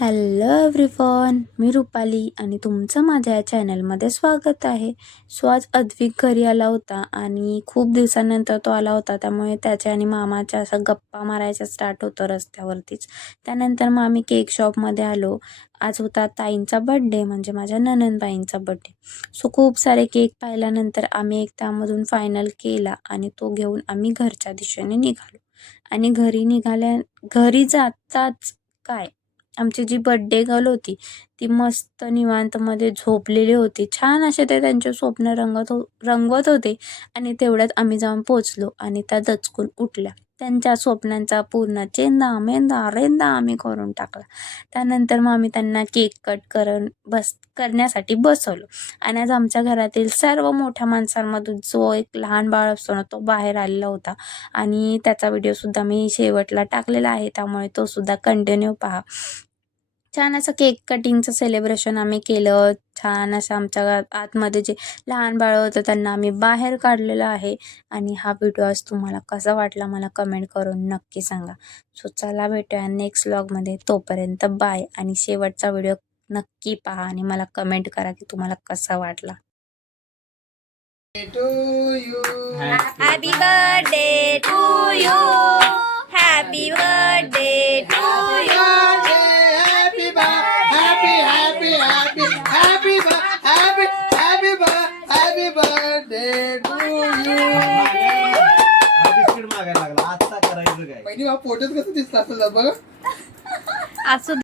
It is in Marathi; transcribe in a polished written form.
हॅलो एव्हरीवन, मी रुपाली आणि तुमचं माझ्या या चॅनलमध्ये स्वागत आहे. आज अद्विक घरी आला होता आणि खूप दिवसांनंतर तो आला होता, त्यामुळे त्याच्या आणि मामाच्या असा गप्पा मारायचा स्टार्ट होतं रस्त्यावरतीच. त्यानंतर मग आम्ही केक शॉपमध्ये आलो. आज होता ताईंचा बड्डे, म्हणजे माझ्या नणंदबाईंचा बड्डे. खूप सारे केक पाहिल्यानंतर आम्ही एक त्यामधून फायनल केला आणि तो घेऊन आम्ही घरच्या दिशेने निघालो. आणि घरी जाताच काय, आमची जी बर्थडे गर्ल होती ती मस्त निवांतमध्ये झोपलेली होती. छान असे ते त्यांचे स्वप्न रंगवत होते आणि तेवढ्यात आम्ही जाऊन पोचलो आणि त्या दचकून उठल्या. त्यांच्या स्वप्नांचा पूर्ण चेंदा मेंदा रेंदा आम्ही करून टाकला. त्यानंतर मग आम्ही त्यांना केक कट करण्यासाठी बसवलो आणि आज आमच्या घरातील सर्व मोठ्या माणसांमधून जो एक लहान बाळ असतो ना, तो बाहेर आलेला होता आणि त्याचा व्हिडिओसुद्धा मी शेवटला टाकलेला आहे, त्यामुळे तो सुद्धा कंटिन्यू पहा. छान असं केक कटिंगचं सेलिब्रेशन आम्ही केलं. छान असं आमच्या आतमध्ये जे लहान बाळं होतं त्यांना आम्ही बाहेर काढलेलं आहे. आणि हा व्हिडिओ आज तुम्हाला कसा वाटला मला कमेंट करून नक्की सांगा. चला भेटूया नेक्स्ट व्लॉगमध्ये. तोपर्यंत बाय. आणि शेवटचा व्हिडिओ नक्की पहा आणि मला कमेंट करा की तुम्हाला कसा वाटला. Happy birthday to you. Happy birthday to you. Happy birthday to you. Biscuit मागायला लागला आता करायचं काय पहिली फोटोच कसं दिसत असेल बघ. असू